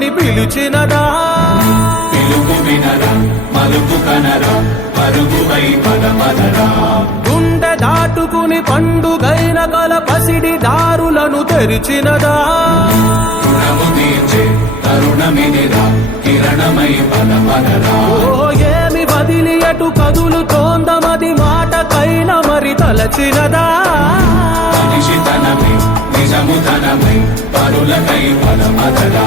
అందించమని పిలిచినదా పిలుపు వినరా మలుపు కనరా పరుగువై పదమదరా గుండె దాటుకుని పండుగైన గల పసిడి దారులను తెరిచినదా రుణము తీర్చే తరుణమినిరా కిరణమై పదమదరా ఏమి వదిలి అటు కదులుతోందమది మాటకైన మరి తలచినదా మనిషితనమై నిజముతనమై పరులకై పదమదరా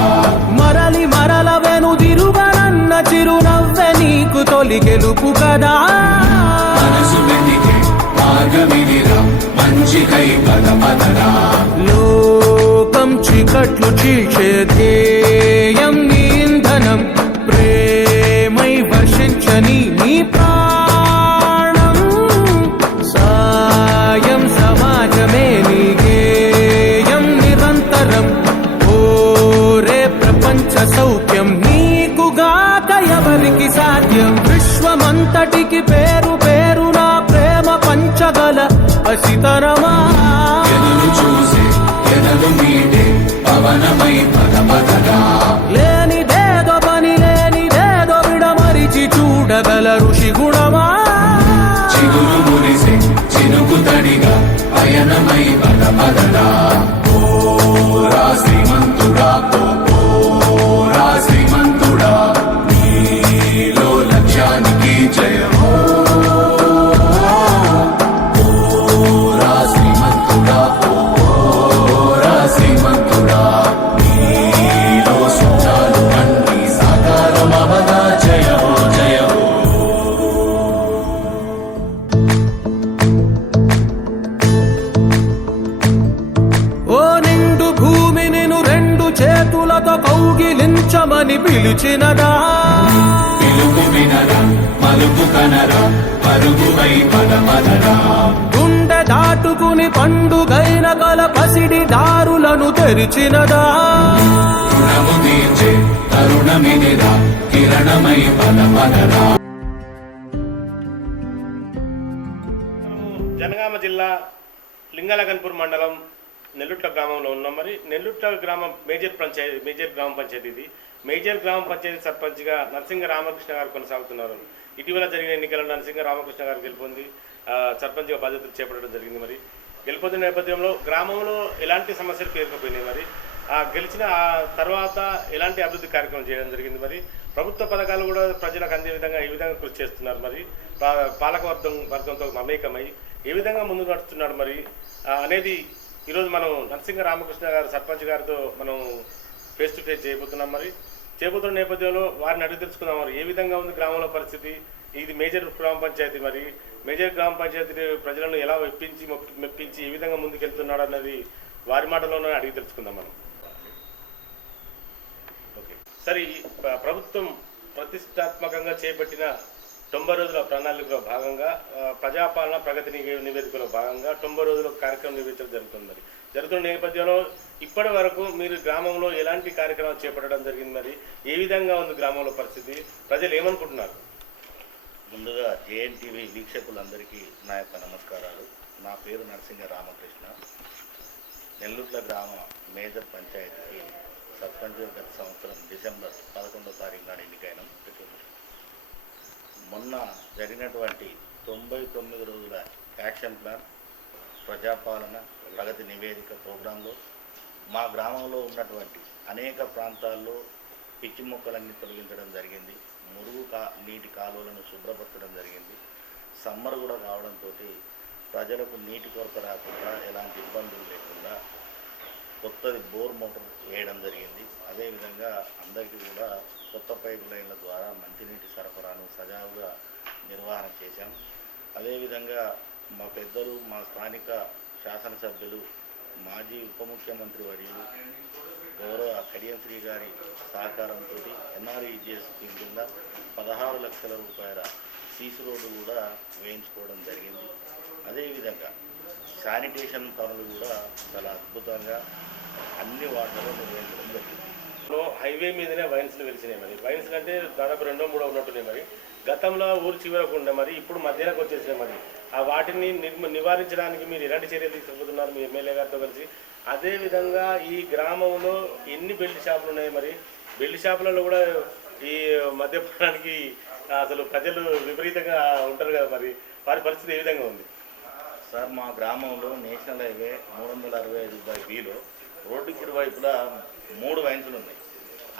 మరలి మరల వెనుదిరుగనన్న చిరునవ్వె నీకు తొలి గెలుపు కదా మనసు వెతికే మార్గమినిరా మంచికై పదమదరా లోకం చీకట్లు చీల్చే ధ్యేయం నీ ఇంధనం ప్రేమై వర్షించని నీ ప్రాణం సాయం సమాజమే నీ గేయం నిరంతరం ఓరే ప్రపంచ సౌఖ్యం నీకుగాక ఎవరికి సాధ్యం విశ్వమంతటికి పేరు పేరు నా ప్రేమ పంచగల పసితరమా ఎదురు చూసే ఎదలు మీటే పవనమై పదమదరా లేనిదేదో పని లేనిదేదో విడమరిచి చూడగల ఋషి గుణమా చిగురు మురిసే చినుకు తడిగా పయనమై పదమదరా ఓరా శ్రీమంతుడా ఓరా శ్రీమంతుడా నీలో లక్ష్యానికి జయమో ఓరా శ్రీమంతుడా ఓరా శ్రీమంతుడా నీలో సుఖాలు అన్ని సాకారమవదా జయమో జయమో ఓ నిండు భూమి నిన్ను రెండు చేతులతో కౌగిలించమని పిలిచినదా పిలుపు వినరా మలుపు కనరా పరుగువై పదమదరా గుండె దాటుకుని పండుగైన గల పసిడి దారులను తెరిచినదా రుణము తీర్చే తరుణమినిరా కిరణమై పదమదరా జనగామ జిల్లా లింగలగన్పూర్ మండలం నెల్లుట్ల గ్రామంలో ఉన్నాం. మరి నెల్లుట్ల గ్రామం మేజర్ గ్రామ పంచాయతీ ఇది. మేజర్ గ్రామ పంచాయతీ సర్పంచ్గా నరసింగ రామకృష్ణ గారు కొనసాగుతున్నారు. ఇటీవల జరిగిన ఎన్నికల్లో నరసింగ రామకృష్ణ గారు గెలుపొంది సర్పంచ్గా బాధ్యతలు చేపట్టడం జరిగింది. మరి గెలుపొందిన నేపథ్యంలో గ్రామంలో ఎలాంటి సమస్యలు పేరుకుపోయినాయి, మరి గెలిచిన తర్వాత ఎలాంటి అభివృద్ధి కార్యక్రమం చేయడం జరిగింది, మరి ప్రభుత్వ పథకాలు కూడా ప్రజలకు అందే విధంగా ఏ విధంగా కృషి చేస్తున్నారు, మరి పాలకవర్గంతో మమేకమై ఏ విధంగా ముందుకు నడుస్తున్నాడు మరి అనేది ఈరోజు మనం నరసింగ రామకృష్ణ గారు సర్పంచ్ గారితో మనం ఫేస్ టు ఫేస్ చేయబోతున్నాం. మరి చేయబోతున్న నేపథ్యంలో వారిని అడిగి తెలుసుకుందాం. మరి ఏ విధంగా ఉంది గ్రామంలో పరిస్థితి, ఇది మేజర్ గ్రామ పంచాయతీ, మరి మేజర్ గ్రామ పంచాయతీ ప్రజలను ఎలా మెప్పించి ఏ విధంగా ముందుకెళ్తున్నాడు అన్నది వారి మాటలోనే అడిగి తెలుసుకుందాం మనం. ఓకే సరే, ప్రభుత్వం ప్రతిష్టాత్మకంగా చేపట్టిన 90 రోజుల ప్రణాళికలో భాగంగా ప్రజాపాలన ప్రగతి నివేదికలో భాగంగా 90 రోజుల కార్యక్రమం నిర్వహించడం జరుగుతుంది. జరుగుతున్న నేపథ్యంలో ఇప్పటి వరకు మీరు గ్రామంలో ఎలాంటి కార్యక్రమాలు చేపట్టడం జరిగింది, మరి ఏ విధంగా ఉంది గ్రామంలో పరిస్థితి, ప్రజలు ఏమనుకుంటున్నారు? ముందుగా జేఎన్టీవీ వీక్షకులందరికీ నా యొక్క నమస్కారాలు. నా పేరు నరసింగ రామకృష్ణ. నెల్లుట్ల గ్రామ మేజర్ పంచాయతీకి సర్పంచ్ గత సంవత్సరం డిసెంబర్ 11వ తారీఖు నాడు ఎన్నికైనాం. మొన్న జరిగినటువంటి 99 రోజుల యాక్షన్ ప్లాన్ ప్రజాపాలన ప్రగతి నివేదిక ప్రోగ్రాంలో మా గ్రామంలో ఉన్నటువంటి అనేక ప్రాంతాల్లో పిచ్చి మొక్కలన్నీ తొలగించడం జరిగింది. నీటి కాలువలను శుభ్రపరచడం జరిగింది. సమ్మర్ కూడా కావడంతో ప్రజలకు నీటి కొరత రాకుండా ఎలాంటి ఇబ్బందులు లేకుండా కొత్తది బోర్ మోటార్ వేయడం జరిగింది. అదేవిధంగా అందరికీ కూడా కొత్త పైపు లైన్ల ద్వారా మంచినీటి సరఫరాను సజావుగా నిర్వహణ చేశాం. అదేవిధంగా మా పెద్దలు, మా స్థానిక శాసనసభ్యులు, మాజీ ఉప ముఖ్యమంత్రి వర్యులు గౌరవ కడియం శ్రీ గారి సహకారంతో ఎన్ఆర్ఈజిఎస్ స్కీమ్ కింద 16 లక్షల రూపాయల సీసీ రోడ్డు కూడా వేయించుకోవడం జరిగింది. అదేవిధంగా శానిటేషన్ పనులు కూడా చాలా అద్భుతంగా అన్ని వార్డులలో నిర్వహించడం జరిగింది. హైవే మీదనే వైన్స్లు వెలిసినాయి. మరి వైన్స్ అంటే దాదాపు 2-3 ఉన్నట్టున్నాయి. మరి గతంలో ఊరు చివరకు ఉండే, మరి ఇప్పుడు మధ్యాహ్నం వచ్చేసినాయి. మరి ఆ వాటిని నివారించడానికి మీరు ఎలాంటి చర్యలు తీసుకుపోతున్నారు మీ ఎమ్మెల్యే గారితో కలిసి? అదేవిధంగా ఈ గ్రామంలో ఎన్ని బెల్ట్ షాపులు ఉన్నాయి, మరి బెల్ట్ షాపులలో కూడా ఈ మద్యపానానికి అసలు ప్రజలు విపరీతంగా ఉంటారు కదా, మరి వారి పరిస్థితి ఏ విధంగా ఉంది? సార్ మా గ్రామంలో నేషనల్ హైవే 365/Bలో రోడ్డుకి ఇరువైపులా 3 వైన్సులు ఉన్నాయి.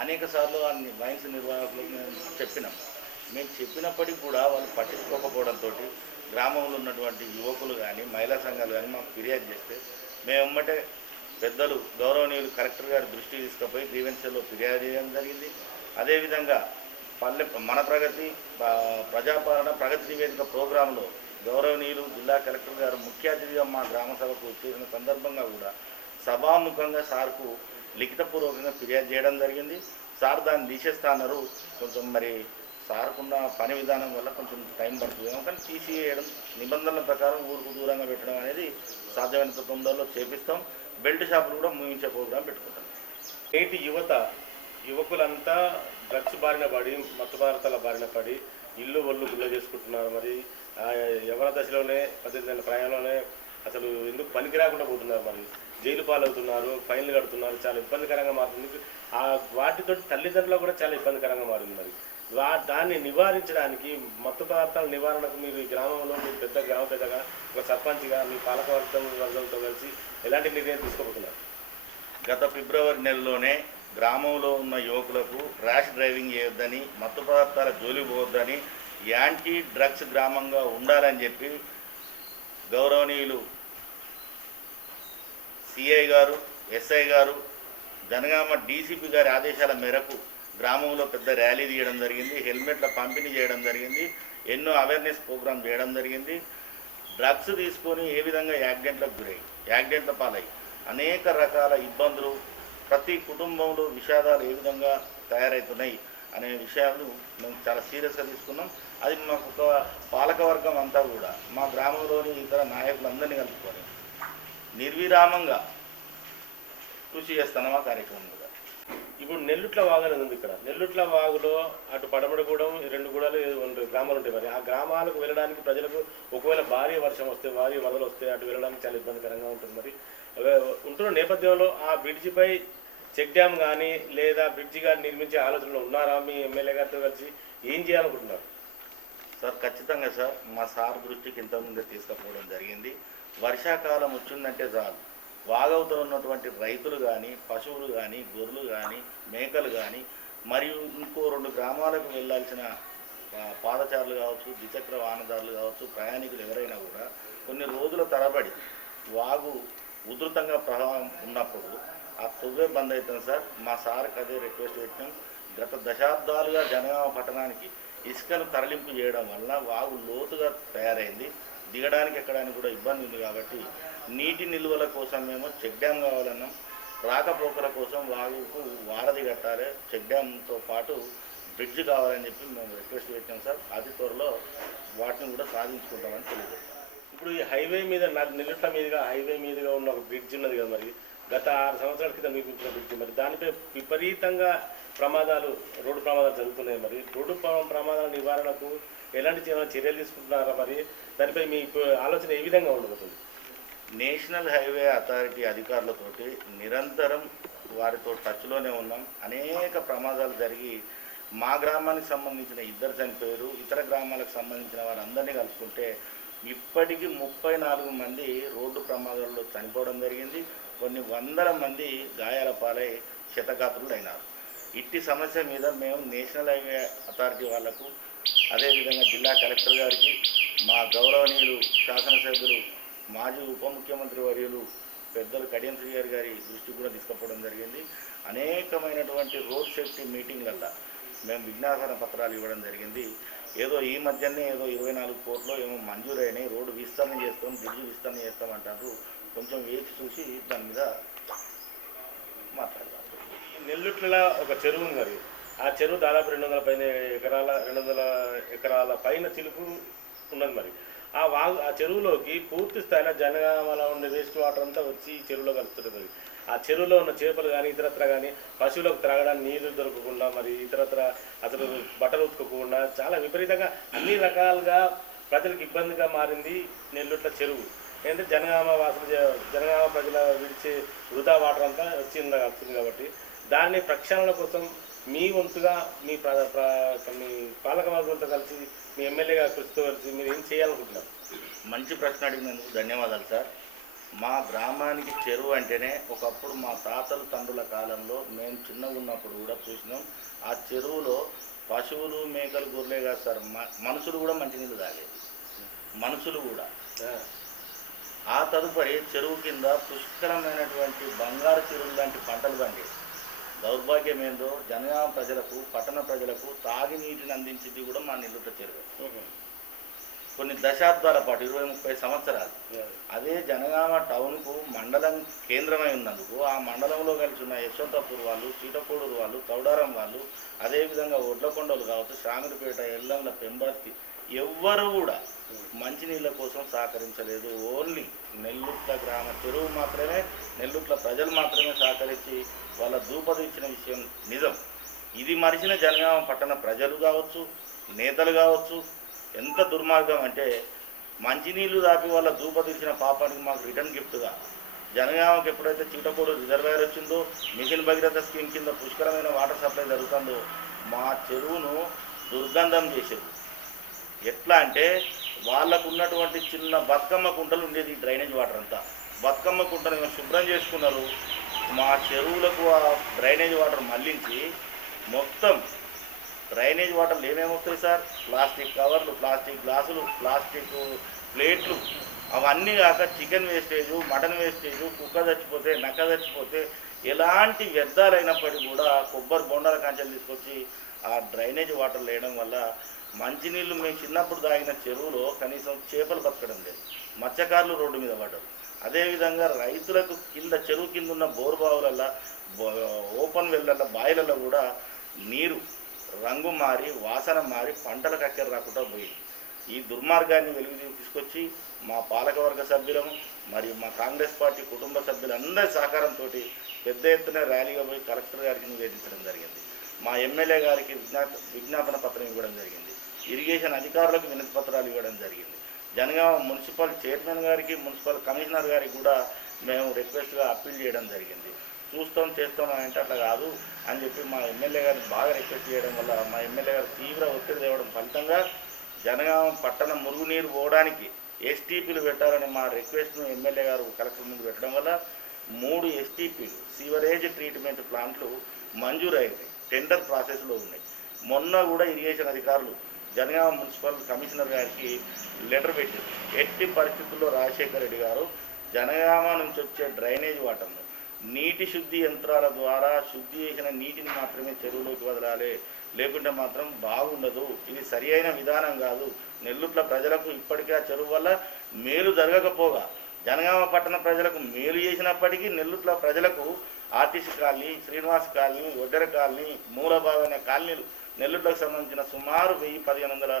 అనేక సార్లు ఆ వైన్స్ నిర్వాహకులకు మేము చెప్పినాం. మేము చెప్పినప్పటికీ కూడా వాళ్ళు పట్టించుకోకపోవడంతో గ్రామంలో ఉన్నటువంటి యువకులు కానీ మహిళా సంఘాలు కానీ మాకు ఫిర్యాదు చేస్తే మేము వెంబటే పెద్దలు గౌరవనీయులు కలెక్టర్ గారి దృష్టికి తీసుకుపోయి గ్రీవెన్స్లో ఫిర్యాదు చేయడం జరిగింది. అదేవిధంగా మన ప్రగతి ప్రజాపాలన ప్రగతి నివేదిక ప్రోగ్రాంలో గౌరవనీయులు జిల్లా కలెక్టర్ గారు ముఖ్య అతిథిగా మా గ్రామ సభకు చేసిన సందర్భంగా కూడా సభాముఖంగా సార్కు లిఖితపూర్వకంగా ఫిర్యాదు చేయడం జరిగింది. సార్ దాన్ని తీసేస్తా అన్నారు. కొంచెం మరి సార్కున్న పని విధానం వల్ల కొంచెం టైం పడుతుంది, కానీ తీసేయడం నిబంధనల ప్రకారం ఊరుకు దూరంగా పెట్టడం అనేది సాధ్యమైనంత తొందరలో చేపిస్తాం. బెల్ట్ షాపులు కూడా ముగించే ప్రోగ్రాం పెట్టుకుంటాం. నేటి యువకులంతా డ్రగ్స్ బారిన పడి మత్తు పదార్థాల బారిన పడి ఇల్లు ఒళ్ళు గుల్ల చేసుకుంటున్నారు. మరి యవన దశలోనే 18 ఏళ్ళ ప్రాయంలోనే అసలు ఎందుకు పనికి రాకుండా పోతున్నారు, మరి జైలు పాలవుతున్నారు, ఫైన్లు కడుతున్నారు, చాలా ఇబ్బందికరంగా మారుతుంది. వాటితో తల్లిదండ్రులకు కూడా చాలా ఇబ్బందికరంగా మారింది. మరి దాన్ని నివారించడానికి మత్తు పదార్థాల నివారణకు మీరు ఈ గ్రామంలో మీరు గ్రామ పెద్దగా ఒక సర్పంచ్గా మీ వర్గంతో కలిసి ఎలాంటి నిర్ణయం తీసుకోబోతున్నారు? గత ఫిబ్రవరి నెలలోనే గ్రామంలో ఉన్న యువకులకు ర్యాష్ డ్రైవింగ్ చేయొద్దని, మత్తు పదార్థాల జోలికి పోవద్దని, యాంటీ డ్రగ్స్ గ్రామంగా ఉండాలని చెప్పి గౌరవనీయులు సిఐ గారు, ఎస్ఐ గారు, జనగామ డీసీపీ గారి ఆదేశాల మేరకు గ్రామంలో పెద్ద ర్యాలీ తీయడం జరిగింది. హెల్మెట్ల పంపిణీ చేయడం జరిగింది. ఎన్నో అవేర్నెస్ ప్రోగ్రాం చేయడం జరిగింది. డ్రగ్స్ తీసుకొని ఏ విధంగా యాక్సిడెంట్ల పాలై అనేక రకాల ఇబ్బందులు, ప్రతి కుటుంబంలో విషాదాలు ఏ విధంగా తయారవుతున్నాయి అనే విషయాలు మేము చాలా సీరియస్గా తీసుకున్నాం. అది మాకు ఒక పాలకవర్గం అంతా కూడా మా గ్రామంలోని ఇతర నాయకులందరినీ కలుపుకొని నిర్విరామంగా కృషి చేస్తున్నాం ఆ కార్యక్రమం కూడా. ఇప్పుడు నెల్లుట్ల వాగు అనేది ఉంది. ఇక్కడ నెల్లుట్ల వాగులో అటు పడమడగూడెం 2 గూడాలు 2 గ్రామాలు ఉంటాయి. మరి ఆ గ్రామాలకు వెళ్ళడానికి ప్రజలకు ఒకవేళ భారీ వర్షం వస్తే, భారీ వరదలు వస్తే అటు వెళ్ళడానికి చాలా ఇబ్బందికరంగా ఉంటుంది. మరి ఉంటున్న నేపథ్యంలో ఆ బ్రిడ్జిపై చెక్ డ్యామ్ కానీ లేదా బ్రిడ్జి కానీ నిర్మించే ఆలోచనలు ఉన్నారా? మీ ఎమ్మెల్యే గారితో కలిసి ఏం చేయాలనుకుంటున్నారు? సార్ ఖచ్చితంగా సార్, మా సార్ దృష్టికి ఇంతకుముందే తీసుకుపోవడం జరిగింది. వర్షాకాలం వచ్చిందంటే చాలు వాగవుతూ ఉన్నటువంటి రైతులు కానీ, పశువులు కానీ, గొర్రెలు కానీ, మేకలు కానీ, మరియు ఇంకో 2 గ్రామాలకు వెళ్ళాల్సిన పాదచారులు కావచ్చు, ద్విచక్ర వాహనదారులు కావచ్చు, ప్రయాణికులు ఎవరైనా కూడా కొన్ని రోజుల తరబడి వాగు ఉధృతంగా ప్రవాహం ఉన్నప్పుడు ఆ తొవ్వే బంద్ అవుతుంది సార్. మా సార్కి అదే రిక్వెస్ట్ పెట్టినాం. గత దశాబ్దాలుగా జనగామ పట్టణానికి ఇసుకను తరలింపు చేయడం వల్ల వాగు లోతుగా తయారైంది. దిగడానికి ఎక్కడానికి కూడా ఇబ్బంది ఉంది. కాబట్టి నీటి నిల్వల కోసం మేము చెక్ డ్యామ్ కావాలన్నాం. రాకపోకల కోసం వాగుకు వారధి కట్టాలి, చెక్ డ్యామ్తో పాటు బ్రిడ్జ్ కావాలని చెప్పి మేము రిక్వెస్ట్ పెట్టాం సార్. అతి త్వరలో వాటిని కూడా సాధించుకుంటామని తెలియజేస్తాం. ఇప్పుడు ఈ హైవే మీద నెల్లుట్ల మీదుగా హైవే మీదుగా ఉన్న ఒక బ్రిడ్జ్ ఉన్నది కదా, మరి గత 6 సంవత్సరాల క్రితం నిర్మించిన బ్రిడ్జ్, మరి దానిపై విపరీతంగా రోడ్డు ప్రమాదాలు జరుగుతున్నాయి. మరి రోడ్డు ప్రమాదాల నివారణకు ఎలాంటి చర్యలు తీసుకుంటున్నారా? మరి దానిపై మీ ఆలోచన ఏ విధంగా ఉండబోతుంది? నేషనల్ హైవే అథారిటీ అధికారులతోటి నిరంతరం వారితో టచ్లోనే ఉన్నాం. అనేక ప్రమాదాలు జరిగి మా గ్రామానికి సంబంధించిన 2 చనిపోయారు. ఇతర గ్రామాలకు సంబంధించిన వారందరినీ కలుపుకుంటే ఇప్పటికీ 34 మంది రోడ్డు ప్రమాదాల్లో చనిపోవడం జరిగింది. కొన్ని వందల మంది గాయాల పాలై క్షతగాత్రులైనారు. ఇట్టి సమస్య మీద మేము నేషనల్ హైవే అథారిటీ వాళ్లకు, అదేవిధంగా జిల్లా కలెక్టర్ గారికి, మా గౌరవనీయులు శాసనసభ్యులు మాజీ ఉప ముఖ్యమంత్రి వర్యులు పెద్దలు కడియం శ్రీగారి గారి దృష్టికి కూడా తీసుకుపోవడం జరిగింది. అనేకమైనటువంటి రోడ్ సేఫ్టీ మీటింగ్లల్లో మేము విజ్ఞాపన పత్రాలు ఇవ్వడం జరిగింది. ఏదో ఈ మధ్యనే 24 కోట్లు ఏమో మంజూరైనాయి, రోడ్డు విస్తరణ చేస్తాం, బ్రిడ్జి విస్తరణ చేస్తామంటారు. కొంచెం వేచి చూసి దాని మీద మాట్లాడదాం. నెల్లుట్ల ఒక చెరువు ఉంది. మరి ఆ చెరువు దాదాపు 200 ఎకరాల పైన చిలుపు ఉన్నది. మరి ఆ చెరువులోకి పూర్తి స్థాయిలో జనగామలో ఉండే వేస్ట్ వాటర్ అంతా వచ్చి ఈ చెరువులో కలుపుతుంది. ఆ చెరువులో ఉన్న చేపలు కానీ ఇతరత్ర కానీ పశువులకు త్రాగడానికి నీరు దొరకకుండా, మరి ఇతరత్ర అసలు బట్టలు ఉతుకోకుండా చాలా విపరీతంగా అన్ని రకాలుగా ప్రజలకు ఇబ్బందిగా మారింది నెల్లుట్ల చెరువు. ఏంటంటే జనగామ ప్రజల విడిచే వృధా వాటర్ అంతా వస్తుంది కాబట్టి దాన్ని ప్రక్షాళన కోసం మీ వంతుగా మీ మీ పాలక వర్గంతో కలిసి మీ ఎమ్మెల్యే గారి కృషితో కలిసి మీరు ఏం చేయాలనుకుంటున్నారు? మంచి ప్రశ్న అడిగినందుకు ధన్యవాదాలు సార్. మా గ్రామానికి చెరువు అంటేనే ఒకప్పుడు మా తాతల తండ్రుల కాలంలో మేము చిన్నగా ఉన్నప్పుడు కూడా చూసినాం. ఆ చెరువులో పశువులు మేకలు గొర్రెలే కాదు సార్, మనుషులు కూడా మంచినీళ్ళు తాగేది, మనుషులు కూడా. ఆ తదుపరి చెరువు కింద పుష్కలమైనటువంటి బంగారు చెరువులు లాంటి పంటలు పండేవి. దౌర్భాగ్యం ఏందో జనగామ ప్రజలకు, పట్టణ ప్రజలకు తాగినీటిని అందించింది కూడా మా నెల్లుట్ల చెరువు. కొన్ని దశాబ్దాల పాటు 20-30 సంవత్సరాలు అదే జనగామ టౌన్కు మండలం కేంద్రమై ఉన్నందుకు ఆ మండలంలో కలిసి ఉన్న యశ్వంతపూర్ వాళ్ళు, చీటకోడూరు వాళ్ళు, చౌడారం వాళ్ళు, అదేవిధంగా ఒడ్లకొండలు కావచ్చు, శామిరిపేట, ఎల్లంల, పెంబర్తి ఎవ్వరు కూడా మంచినీళ్ళ కోసం సహకరించలేదు. ఓన్లీ నెల్లుట్ల గ్రామ చెరువు మాత్రమే, నెల్లుట్ల ప్రజలు మాత్రమే సహకరించి వాళ్ళ దూపది ఇచ్చిన విషయం నిజం. ఇది మరిచిన జనగామ పట్టణ ప్రజలు కావచ్చు, నేతలు కావచ్చు. ఎంత దుర్మార్గం అంటే మంచినీళ్ళు దాపి వాళ్ళ దూపదీర్చిన పాపానికి మాకు రిటర్న్ గిఫ్ట్గా జనగామకి ఎప్పుడైతే చీటకోడు రిజర్వాయర్ వచ్చిందో, మిషన్ భగీరథ స్కీమ్ కింద పుష్కలమైన వాటర్ సప్లై జరుగుతుందో మా చెరువును దుర్గంధం చేసేది. ఎట్లా అంటే వాళ్ళకు ఉన్నటువంటి చిన్న బతుకమ్మ కుంటలు ఉండేది, డ్రైనేజ్ వాటర్ అంతా బతుకమ్మ కుంటను శుభ్రం చేసుకున్నారు. మా చెరువులకు ఆ డ్రైనేజ్ వాటర్ మళ్లించి మొత్తం డ్రైనేజ్ వాటర్లు ఏమేమొస్తాయి సార్, ప్లాస్టిక్ కవర్లు, ప్లాస్టిక్ గ్లాసులు, ప్లాస్టిక్ ప్లేట్లు, అవన్నీ కాక చికెన్ వేస్టేజు, మటన్ వేస్టేజు, కుక్క చచ్చిపోతే, నక్క చచ్చిపోతే, ఎలాంటి వ్యర్థాలైనప్పటికీ కూడా కొబ్బరి బొండాల కాంచెలు తీసుకొచ్చి ఆ డ్రైనేజ్ వాటర్ వేయడం వల్ల మంచినీళ్ళు మేము చిన్నప్పుడు తాగిన చెరువులో కనీసం చేపలు బతకడం లేదు, మత్స్యకారులు రోడ్డు మీద పడ్డారు. అదేవిధంగా రైతులకు కింద చెరువు కింద ఉన్న బోర్బావులలో, ఓపెన్ వెల్లలో, బాయిలలో కూడా నీరు రంగు మారి, వాసన మారి, పంటలకు అక్కర రాకుండా పోయింది. ఈ దుర్మార్గాన్ని వెలుగు తీసుకొచ్చి మా పాలకవర్గ సభ్యులము మరియు మా కాంగ్రెస్ పార్టీ కుటుంబ సభ్యులందరి సహకారంతో పెద్ద ఎత్తున ర్యాలీగా పోయి కలెక్టర్ గారికి నివేదించడం జరిగింది. మా ఎమ్మెల్యే గారికి విజ్ఞాపన పత్రం ఇవ్వడం జరిగింది. ఇరిగేషన్ అధికారులకు వినతి పత్రాలు ఇవ్వడం జరిగింది. జనగామ మున్సిపల్ చైర్మన్ గారికి, మున్సిపల్ కమిషనర్ గారికి కూడా మేము రిక్వెస్ట్గా అప్పీల్ చేయడం జరిగింది. చూస్తాం చేస్తాం అంటే అట్లా కాదు అని చెప్పి మా ఎమ్మెల్యే గారిని బాగా రిక్వెస్ట్ చేయడం వల్ల మా ఎమ్మెల్యే గారు తీవ్ర ఒత్తిడి తేవడం ఫలితంగా జనగామ పట్టణం మురుగునీరు పోవడానికి ఎస్టీపీలు పెట్టాలని మా రిక్వెస్ట్ను ఎమ్మెల్యే గారు కలెక్టర్ ముందు పెట్టడం వల్ల 3 ఎస్టీపీలు, సీవరేజ్ ట్రీట్మెంట్ ప్లాంట్లు మంజూరైనాయి, టెండర్ ప్రాసెస్లో ఉన్నాయి. మొన్న కూడా ఇరిగేషన్ అధికారులు జనగామ మున్సిపల్ కమిషనర్ గారికి లెటర్ పెట్టారు. ఎట్టి పరిస్థితుల్లో రాజశేఖర రెడ్డి గారు జనగామ నుంచి వచ్చే డ్రైనేజ్ వాటర్ను నీటి శుద్ధి యంత్రాల ద్వారా శుద్ధి చేసిన నీటిని మాత్రమే చెరువులోకి వదలాలి, లేకుంటే మాత్రం బాగుండదు. ఇది సరి అయిన విధానం కాదు. నెల్లుట్ల ప్రజలకు ఇప్పటికే ఆ చెరువు వల్ల మేలు జరగకపోగా జనగామ పట్టణ ప్రజలకు మేలు చేసినప్పటికీ నెల్లుట్ల ప్రజలకు RTC colony, Srinivas colony, Oddera colony, Moolabavi అనే కాలనీలు నెల్లుట్లకు సంబంధించిన సుమారు 1000-1500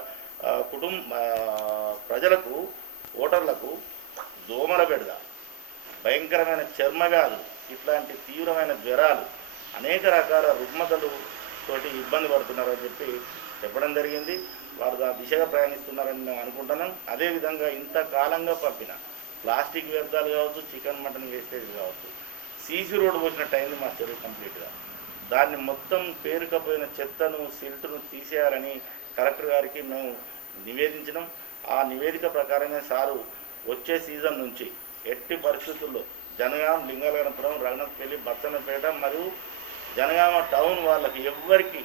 ప్రజలకు, ఓటర్లకు దోమల బెడద, భయంకరమైన చర్మవ్యాధులు, ఇట్లాంటి తీవ్రమైన జ్వరాలు, అనేక రకాల రుగ్మతలు తోటి ఇబ్బంది పడుతున్నారని చెప్పి చెప్పడం జరిగింది. వారు ఆ దిశగా ప్రయాణిస్తున్నారని మేము అనుకుంటున్నాం. అదేవిధంగా ఇంతకాలంగా పంపిన ప్లాస్టిక్ వ్యర్థాలు కావచ్చు, చికెన్ మటన్ వేస్టేజ్ కావచ్చు, సీసీ రోడ్డు పోసినట్టు అయింది మా చెరువు కంప్లీట్గా. దాన్ని మొత్తం పేరుకపోయిన చెత్తను, సిల్ట్ను తీసేయాలని కలెక్టర్ గారికి మేము నివేదించినాం. ఆ నివేదిక ప్రకారమే సారు వచ్చే సీజన్ నుంచి ఎట్టి పరిస్థితుల్లో జనగామ, లింగాలగనపురం, రఘునాథపల్లి, బచ్చన్నపేట మరియు జనగామ టౌన్ వాళ్ళకి ఎవ్వరికి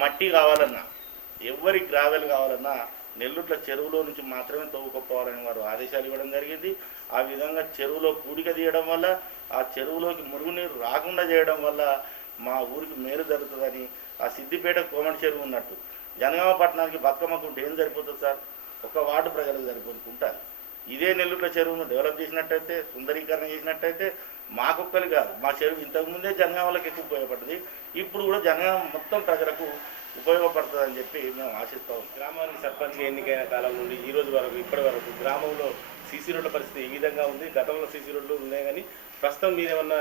మట్టి కావాలన్నా, ఎవరికి గ్రావెల్ కావాలన్నా నెల్లుట్ల చెరువులో నుంచి మాత్రమే తవ్వుకోపోవాలని వారు ఆదేశాలు ఇవ్వడం జరిగింది. ఆ విధంగా చెరువులో పూడిక తీయడం వల్ల, ఆ చెరువులోకి మురుగునీరు రాకుండా చేయడం వల్ల మా ఊరికి మేలు జరుగుతుందని, ఆ సిద్దిపేట కోమటి చెరువు ఉన్నట్టు జనగామ పట్టణానికి బతుకమ్మకుంటే ఏం సరిపోతుంది సార్? ఒక వార్డు ప్రజలకు సరిపోతుంటారు. ఇదే నెల్లుట్ల చెరువును డెవలప్ చేసినట్టయితే, సుందరీకరణ చేసినట్టయితే మాకొక్కరు కాదు, మా చెరువు ఇంతకుముందే జనగామలకు ఎక్కువ ఉపయోగపడుతుంది, ఇప్పుడు కూడా జనగామ మొత్తం ప్రజలకు ఉపయోగపడుతుందని చెప్పి మేము ఆశిస్తాం. గ్రామానికి సర్పంచ్ ఎన్నికైన కాలం నుండి ఈ రోజు వరకు, ఇప్పటి వరకు గ్రామంలో సీసీ రోడ్ల పరిస్థితి ఈ విధంగా ఉంది. గతంలో సీసీ రోడ్లు ఉన్నాయి కానీ ప్రస్తుతం మీరేమన్నా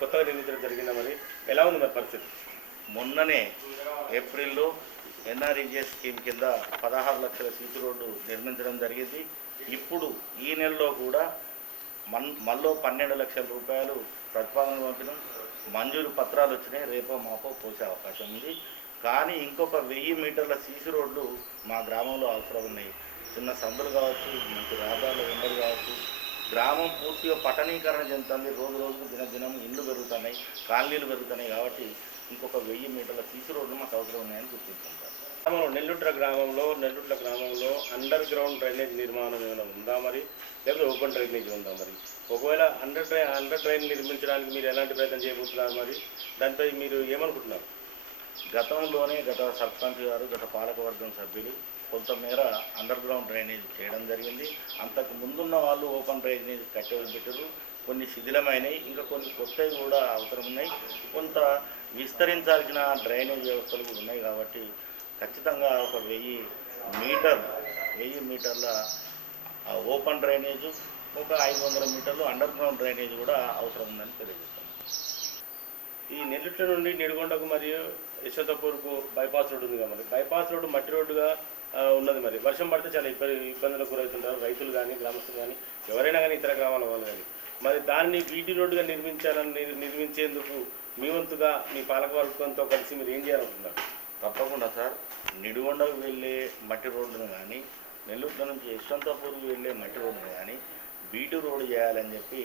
కొత్తగా నిర్మించడం జరిగిందా? మరి ఎలా ఉంది మరి పరిస్థితి? మొన్ననే ఏప్రిల్లో ఎన్ఆర్ఈజీఎస్ స్కీమ్ కింద 16 లక్షల సీసీ రోడ్డు నిర్మించడం జరిగింది. ఇప్పుడు ఈ నెలలో కూడా మళ్ళీ 12 లక్షల రూపాయలు ప్రతిపాదనలు పంపినాం. మంజూరు పత్రాలు వచ్చినాయి, రేపో మాపో పోసే అవకాశం ఉంది. కానీ ఇంకొక 1000 మీటర్ల సీసీ రోడ్లు మా గ్రామంలో అవసరం ఉన్నాయి. చిన్న సందులు కావచ్చు, మంచి రహదారుల వెంబడి కావచ్చు. గ్రామం పూర్తిగా పట్టణీకరణ చెందుతుంది. రోజు రోజుకు దినదినం ఇండ్లు పెరుగుతున్నాయి, కాలనీలు పెరుగుతున్నాయి. కాబట్టి ఇంకొక 1000 మీటర్ల సీసీ రోడ్లు మాకు అవసరం ఉన్నాయని గుర్తించుకుంటారు. నెల్లుట్ల గ్రామంలో అండర్ గ్రౌండ్ డ్రైనేజ్ నిర్మాణం ఏమైనా ఉందా మరి, లేకపోతే ఓపెన్ డ్రైనేజ్ ఉందా మరి? ఒకవేళ అండర్ డ్రైన్ నిర్మించడానికి మీరు ఎలాంటి ప్రయత్నం చేయబోతున్నారు మరి? దానిపై మీరు ఏమనుకుంటున్నారు? గత సర్పంచ్ గారు, గత పాలకవర్గం సభ్యులు కొంతమేర అండర్ గ్రౌండ్ డ్రైనేజ్ చేయడం జరిగింది. అంతకు ముందున్న వాళ్ళు ఓపెన్ డ్రైనేజ్ కట్టెలు కొన్ని శిథిలమైనవి, ఇంకా కొన్ని కొత్తవి కూడా అవసరం ఉన్నాయి. కొంత విస్తరించాల్సిన డ్రైనేజ్ వ్యవస్థలు కూడా ఉన్నాయి. కాబట్టి ఖచ్చితంగా ఒక 1000 మీటర్ల ఓపెన్ డ్రైనేజు, ఒక 500 మీటర్లు అండర్ గ్రౌండ్ డ్రైనేజ్ కూడా అవసరం ఉందని తెలియజేస్తాం. ఈ నెల్లుట్ల నుండి నిడిగొండకు మరియు యశోదపూర్కు బైపాస్ రోడ్డు ఉంది కదా మరి, బైపాస్ రోడ్డు మట్టి రోడ్డుగా ఉన్నది. మరి వర్షం పడితే చాలా ఇబ్బందులకు గురవుతుంటారు రైతులు కానీ, గ్రామస్తులు కానీ, ఎవరైనా కానీ, ఇతర గ్రామాల వాళ్ళు కానీ. మరి దాన్ని బీటీ రోడ్డుగా నిర్మించేందుకు మీ వంతుగా మీ పాలకవర్గంతో కలిసి మీరు ఏం చేయాలనుకుంటున్నారు? తప్పకుండా సార్, నిడిగొండకు వెళ్ళే మట్టి రోడ్డును కానీ, నెల్లూరు నుంచి యశ్వంతపూర్కు వెళ్ళే మట్టి రోడ్డును కానీ బీటీ రోడ్డు చేయాలని చెప్పి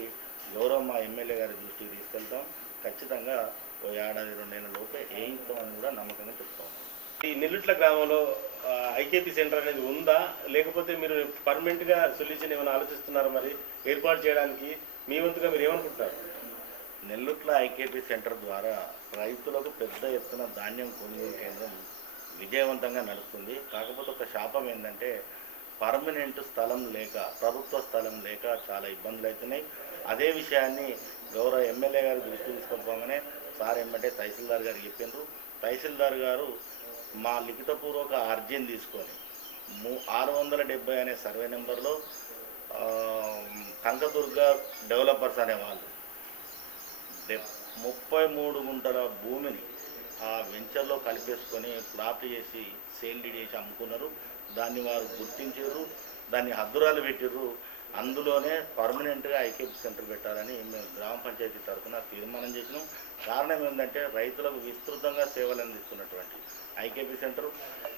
గౌరవ మా ఎమ్మెల్యే గారి దృష్టికి తీసుకెళ్తాం. ఖచ్చితంగా ఓ 1-2 ఏళ్ళ లోపే వేయిస్తామని కూడా నమ్మకంగా చెప్తాం. ఈ నెల్లుట్ల గ్రామంలో ఐకేపీ సెంటర్ అనేది ఉందా, లేకపోతే మీరు పర్మనెంట్గా సొల్యూషన్ ఏమైనా ఆలోచిస్తున్నారా మరి ఏర్పాటు చేయడానికి? మీ వంతుగా మీరు ఏమనుకుంటున్నారు? నెల్లుట్ల ఐకేపీ సెంటర్ ద్వారా రైతులకు పెద్ద ఎత్తున ధాన్యం కొనుగోలు కేంద్రం విజయవంతంగా నడుస్తుంది. కాకపోతే ఒక శాపం ఏంటంటే పర్మనెంట్ స్థలం లేక, ప్రభుత్వ స్థలం లేక చాలా ఇబ్బందులు అవుతున్నాయి. అదే విషయాన్ని గౌరవ ఎమ్మెల్యే గారు దృష్టి తీసుకొస్తామనే సార్ ఎమ్మటే తహసీల్దార్ గారు చెప్పినారు. తహసీల్దార్ గారు మా లిఖితపూర్వక అర్జీని తీసుకొని 670 అనే సర్వే నెంబర్లో కనకదుర్గ డెవలపర్స్ అనే వాళ్ళు 33 గుంటల భూమిని ఆ వెంచర్లో కలిపేసుకొని ప్లాట్ చేసి సేల్ డీడ్ చేసి అమ్ముకున్నారు. దాన్ని వారు గుర్తించారు, దాన్ని హద్దురాలు పెట్టారు. అందులోనే పర్మనెంట్గా ఐకేపీ సెంటర్ పెట్టాలని మేము గ్రామ పంచాయతీ తరఫున తీర్మానం చేసినాం. కారణం ఏంటంటే రైతులకు విస్తృతంగా సేవలు అందిస్తున్నటువంటి ఐకేపీ సెంటర్,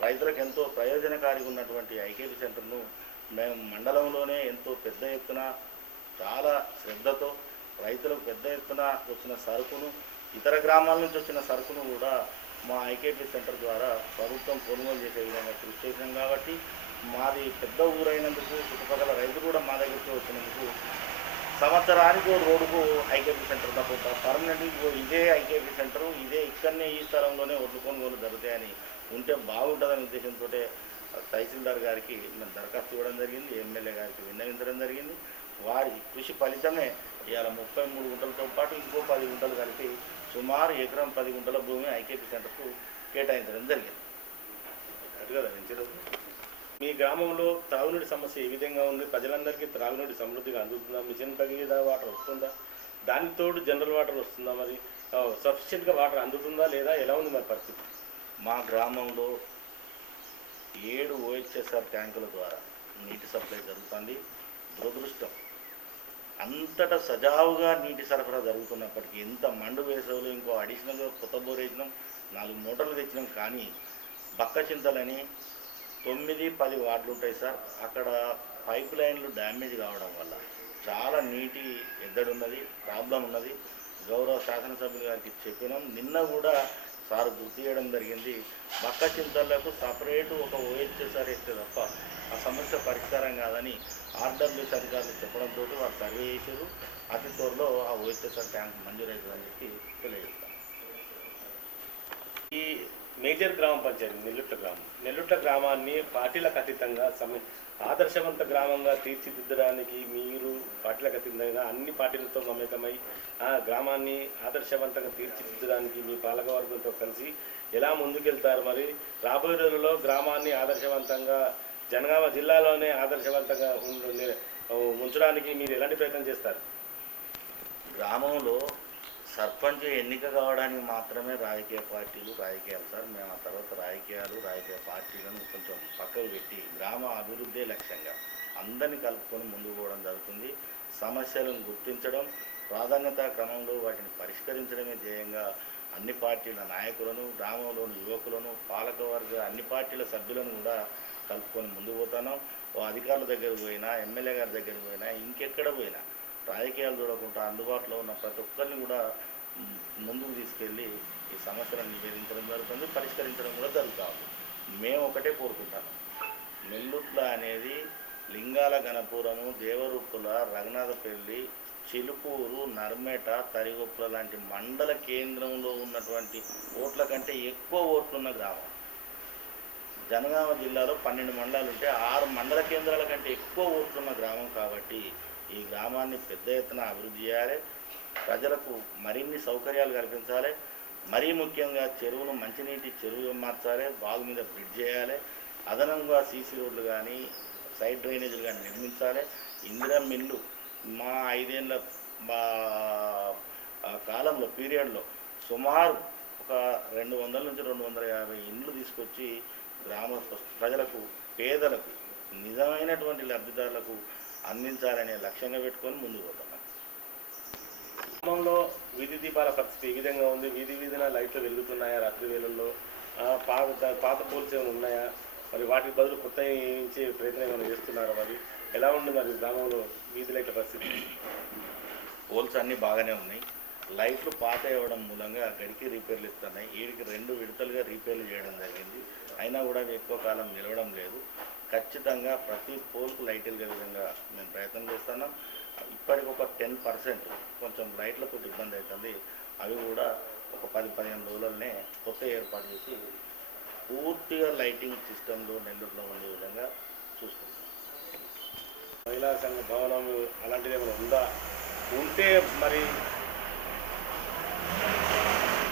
రైతులకు ఎంతో ప్రయోజనకారిగా ఉన్నటువంటి ఐకేపీ సెంటర్ను మేము మండలంలోనే ఎంతో పెద్ద ఎత్తున, చాలా శ్రద్ధతో రైతులకు పెద్ద ఎత్తున వచ్చిన సరుకును, ఇతర గ్రామాల నుంచి వచ్చిన సరుకును కూడా మా ఐకేపీ సెంటర్ ద్వారా ప్రభుత్వం కొనుగోలు చేసే విధంగా కృషి చేసాం. కాబట్టి మాది పెద్ద ఊరైనందుకు చుట్టుపక్కల రైతులు కూడా మా దగ్గరికి వచ్చినందుకు సంవత్సరానికి రోడ్డుకు ఐకేపీ సెంటర్ తప్ప పర్మనెంట్గా ఇదే ఐకేపీ సెంటరు, ఇక్కడనే ఈ స్థలంలోనే ఒడ్లు కొనుగోలు జరుగుతాయని ఉంటే బాగుంటుందనే ఉద్దేశంతో తహసీల్దార్ గారికి మేము దరఖాస్తు ఇవ్వడం జరిగింది, ఎమ్మెల్యే గారికి విన్నవించడం జరిగింది. వారి కృషి ఫలితమే ఇవాళ 33 గుంటలతో పాటు ఇంకో 10 గుంటలు కలిపి సుమారు ఎకరం 10 గుంటల భూమి ఐకేపీ సెంటర్కు కేటాయించడం జరిగింది. మీ గ్రామంలో త్రాగునీటి సమస్య ఏ విధంగా ఉంది? ప్రజలందరికీ త్రాగునీటి సమృద్ధిగా అందుతుందా? మిషన్ తగిన వాటర్ వస్తుందా? దానికి తోడు జనరల్ వాటర్ వస్తుందా? మరి సఫిషియెంట్గా వాటర్ అందుతుందా లేదా? ఎలా ఉంది మరి పరిస్థితి? మా గ్రామంలో 7 OHSR ట్యాంకుల ద్వారా నీటి సప్లై జరుగుతుంది. దురదృష్టం, అంతటా సజావుగా నీటి సరఫరా జరుగుతున్నప్పటికీ ఎంత మండు వేసవులు ఇంకో అడిషనల్గా కొత్త బోర్ వేసినాం, 4 మోటార్లు తెచ్చినాం. కానీ బక్కచింతలని 9-10 వార్డులు ఉంటాయి సార్. అక్కడ పైప్ లైన్లు డ్యామేజ్ కావడం వల్ల చాలా నీటి ఎద్దడి ఉన్నది, ప్రాబ్లం ఉన్నది. గౌరవ శాసనసభ్యులు గారికి చెప్పినాం. నిన్న కూడా సార్ గుర్తు చేయడం జరిగింది. బక్కచింతలకు సపరేటు ఒక OHSR ఇస్తే తప్ప ఆ సమస్య పరిష్కారం కాదని ఆర్డబ్ల్యూఎస్ అధికారులు చెప్పడంతో వారు సర్వే చేశారు. అతి త్వరలో ఆ OHSR ట్యాంక్ మంజూరవుతుందని చెప్పి తెలియజేస్తాం. ఈ మేజర్ గ్రామ పంచాయతీ నెల్లుట్ల గ్రామాన్ని పార్టీలకు అతీతంగా ఆదర్శవంత గ్రామంగా తీర్చిదిద్దడానికి మీరు పార్టీలకు అతీతంగా అన్ని పార్టీలతో మమేకమై ఆ గ్రామాన్ని ఆదర్శవంతంగా తీర్చిదిద్దడానికి మీ పాలకవర్గంతో కలిసి ఎలా ముందుకెళ్తారు? మరి రాబోయే రోజుల్లో గ్రామాన్ని ఆదర్శవంతంగా, జనగామ జిల్లాలోనే ఆదర్శవంతంగా ఉంచడానికి మీరు ఎలాంటి ప్రయత్నం చేస్తారు? గ్రామంలో సర్పంచ్ ఎన్నిక కావడానికి మాత్రమే రాజకీయాలు సార్. మేము ఆ తర్వాత రాజకీయ పార్టీలను కొంచెం పక్కకు పెట్టి గ్రామ అభివృద్ధే లక్ష్యంగా అందరినీ కలుపుకొని ముందుకు పోవడం జరుగుతుంది. సమస్యలను గుర్తించడం, ప్రాధాన్యత క్రమంలో వాటిని పరిష్కరించడమే ధ్యేయంగా అన్ని పార్టీల నాయకులను, గ్రామంలోని యువకులను, పాలకవర్గ అన్ని పార్టీల సభ్యులను కూడా కలుపుకొని ముందుకు పోతున్నాం. ఓ అధికారుల దగ్గరికి పోయినా, ఎమ్మెల్యే గారి దగ్గరికి పోయినా, ఇంకెక్కడ పోయినా రాజకీయాలు చూడకుండా అందుబాటులో ఉన్న ప్రతి ఒక్కరిని కూడా ముందుకు తీసుకెళ్ళి ఈ సమస్యలను నివేదించడం జరుగుతుంది, పరిష్కరించడం కూడా జరుగుతుంది. మేము ఒకటే కోరుకుంటాను, నెల్లుట్ల అనేది లింగాల గణపురము, దేవరుక్కుల, రఘునాథపల్లి, చిలుకూరు, నర్మేట, తరిగొప్పల లాంటి మండల కేంద్రంలో ఉన్నటువంటి ఓట్ల కంటే ఎక్కువ ఓట్లున్న గ్రామం. జనగామ జిల్లాలో 12 మండలాలు ఉంటే 6 మండల కేంద్రాల కంటే ఎక్కువ ఓట్లున్న గ్రామం కాబట్టి ఈ గ్రామాన్ని పెద్ద ఎత్తున అభివృద్ధి చేయాలి, ప్రజలకు మరిన్ని సౌకర్యాలు కల్పించాలి. మరీ ముఖ్యంగా చెరువును మంచినీటి చెరువుగా మార్చాలి, బాగు మీద బ్రిడ్జ్ చేయాలి, అదనంగా సీసీ రోడ్లు కానీ సైడ్ డ్రైనేజీలు కానీ నిర్మించాలి. ఇందిరా మిల్లు మా 5 ఏళ్ళ కాలంలో పీరియడ్లో సుమారు ఒక 200 నుంచి 250 ఇండ్లు తీసుకొచ్చి గ్రామ ప్రజలకు, పేదలకు, నిజమైనటువంటి లబ్ధిదారులకు అందించాలనే లక్ష్యంగా పెట్టుకొని ముందుకు పోతున్నాం. గ్రామంలో వీధి దీపాల పరిస్థితి ఈ విధంగా ఉంది. వీధిన లైట్లు వెలుగుతున్నాయా రాత్రి వేళల్లో? పాత పోల్స్ ఏమైనా ఉన్నాయా? మరి వాటికి బదులు కొత్త వేయించే ప్రయత్నం ఏమైనా చేస్తున్నారా? మరి ఎలా ఉంది మరి గ్రామంలో వీధి లైట్ల పరిస్థితి? పోల్స్ అన్నీ బాగానే ఉన్నాయి. లైట్లు పాత ఇవ్వడం మూలంగా గడికి రిపేర్లు ఇస్తున్నాయి. వీడికి 2 విడతలుగా రిపేర్లు చేయడం జరిగింది. అయినా కూడా అవి ఎక్కువ కాలం నిలవడం లేదు. ఖచ్చితంగా ప్రతి పోల్కు లైట్ వెలిగే విధంగా మేము ప్రయత్నం చేస్తున్నాం. ఇప్పటికి ఒక 10% కొంచెం లైట్లతో ఇబ్బంది అవుతుంది. అవి కూడా ఒక 10-15 రోజులనే కొత్త ఏర్పాటు చేసి పూర్తిగా లైటింగ్ సిస్టంలో నెల్లూరులో ఉండే విధంగా చూసుకుంటాం. మహిళా సంఘ భవనం అలాంటిది ఏమైనా ఉందా? ఉంటే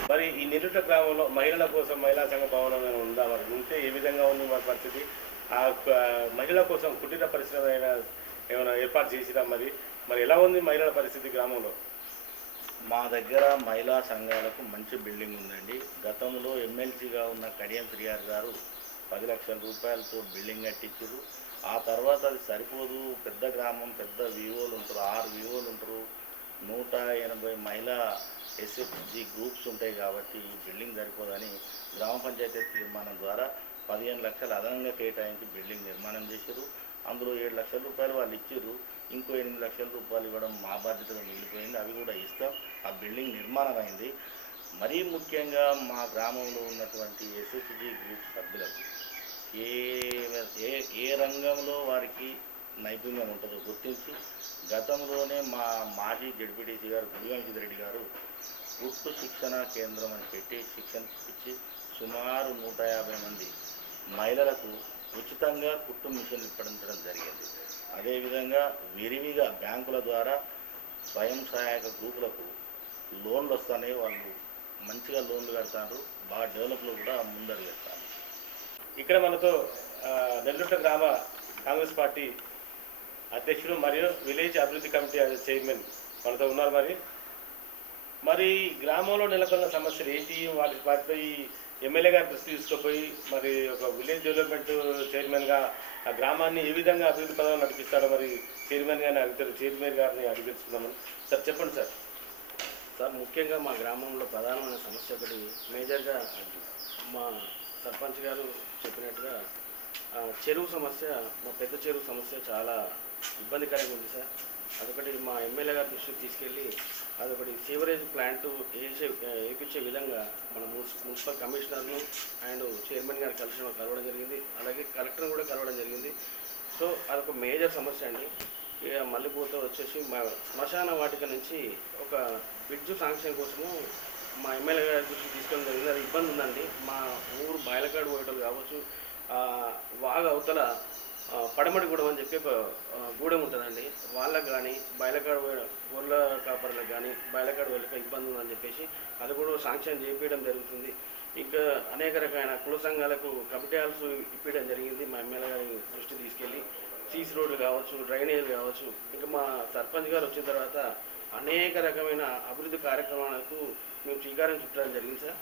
మరి ఈ నెల్లుట్ల గ్రామంలో మహిళల కోసం మహిళా సంఘ భవనం ఏమైనా ఉందా? మరి ఉంటే ఏ విధంగా ఉంది మరి పరిస్థితి? ఆ మహిళల కోసం కుటీర పరిశ్రమ ఏమైనా ఏర్పాటు చేసిరా? మరి ఎలా ఉంది మహిళల పరిస్థితి గ్రామంలో? మా దగ్గర మహిళా సంఘాలకు మంచి బిల్డింగ్ ఉందండి. గతంలో ఎమ్మెల్సీగా ఉన్న కడియం శ్రీఆర్ గారు 10 లక్షల రూపాయలతో బిల్డింగ్ కట్టించారు. ఆ తర్వాత అది సరిపోదు, పెద్ద గ్రామం, పెద్ద వివోలు ఉంటారు, 6 వివోలు ఉంటారు, 180 మహిళా ఎస్ఎఫ్జి గ్రూప్స్ ఉంటాయి కాబట్టి ఈ బిల్డింగ్ సరిపోదని గ్రామ పంచాయతీ తీర్మానం ద్వారా 15 లక్షలు అదనంగా కేటాయించి బిల్డింగ్ నిర్మాణం చేశారు. అందులో 7 లక్షల రూపాయలు వాళ్ళు ఇచ్చారు. ఇంకో 8 లక్షల రూపాయలు ఇవ్వడం మా బాధ్యతగా మిగిలిపోయింది. అవి కూడా ఇస్తాం. ఆ బిల్డింగ్ నిర్మాణం అయింది. మరీ ముఖ్యంగా మా గ్రామంలో ఉన్నటువంటి ఎస్ఎఫ్జి గ్రూప్ సభ్యులకు ఏ రంగంలో వారికి నైపుణ్యం ఉంటుందో గుర్తించి గతంలోనే మా మాజీ జడ్పీటీసీ గారు గుడివంశిరెడ్డి గారు కుట్టు శిక్షణ కేంద్రం అని పెట్టి శిక్షణ ఇచ్చి సుమారు 150 మంది మహిళలకు ఉచితంగా కుట్టు మిషన్లు ఇప్పించడం జరిగింది. అదేవిధంగా విరివిగా బ్యాంకుల ద్వారా స్వయం సహాయక గ్రూపులకు లోన్లు వస్తున్నాయి. వాళ్ళు మంచిగా లోన్లు కడతారు, బాగా డెవలప్లో కూడా ముందడుగు పెడతారు. ఇక్కడ మనతో నెల్లుట్ల గ్రామ కాంగ్రెస్ పార్టీ అధ్యక్షుడు మరియు విలేజ్ అభివృద్ధి కమిటీ చైర్మన్ మనతో ఉన్నారు. మరి గ్రామంలో నెలకొన్న సమస్యలు ఏంటి? వాటిపై ఎమ్మెల్యే గారి దృష్టి తీసుకుపోయి మరి ఒక విలేజ్ డెవలప్మెంట్ చైర్మన్గా ఆ గ్రామాన్ని ఏ విధంగా అభివృద్ధి పదవులు నడిపిస్తాడో మరి చైర్మన్ గారిని అడిగిస్తున్నామని. సార్ చెప్పండి సార్. సార్, ముఖ్యంగా మా గ్రామంలో ప్రధానమైన సమస్య ఒకటి మేజర్గా మా సర్పంచ్ గారు చెప్పినట్టుగా చెరువు సమస్య, మా పెద్ద చెరువు సమస్య చాలా ఇబ్బందికరంగా ఉంది సార్. అదొకటి మా ఎమ్మెల్యే గారి దృష్టికి తీసుకెళ్ళి అదొకటి సీవరేజ్ ప్లాంట్ వేయించే విధంగా మన మున్సిపల్ కమిషనర్ను అండ్ చైర్మన్ గారు కలవడం జరిగింది. అలాగే కలెక్టర్ని కూడా కలవడం జరిగింది. సో అదొక మేజర్ సమస్య అండి. ఇక మళ్ళీపోతే వచ్చేసి మా శ్మశాన వాటిక నుంచి ఒక బ్రిడ్జ్ శాంక్షన్ కోసము మా ఎమ్మెల్యే గారి దృష్టికి తీసుకెళ్ళడం జరిగింది. అది ఇబ్బంది ఉందండి. మా ఊరు బాయలకాడు పోయేటోళ్ళు కావచ్చు, వాగ అవతల పడమడిగూడెం అని చెప్పి ఒక గూడెం ఉంటుందండి. వాళ్ళకు కానీ బయలకాడు గొర్రెల కాపర్లకు కానీ బయలకాడు వెళ్ళక ఇబ్బంది ఉందని చెప్పేసి అది కూడా శాంక్షన్ చేయించడం జరుగుతుంది. ఇంకా అనేక రకమైన కుల సంఘాలకు కమిటీ హాల్స్ ఇప్పించడం జరిగింది. మా ఎమ్మెల్యే గారి దృష్టి తీసుకెళ్ళి సీసీ రోడ్లు కావచ్చు, డ్రైనేజీలు కావచ్చు. ఇంకా మా సర్పంచ్ గారు వచ్చిన తర్వాత అనేక రకమైన అభివృద్ధి కార్యక్రమాలకు మేము శ్రీకారం చుట్టడం జరిగింది సార్.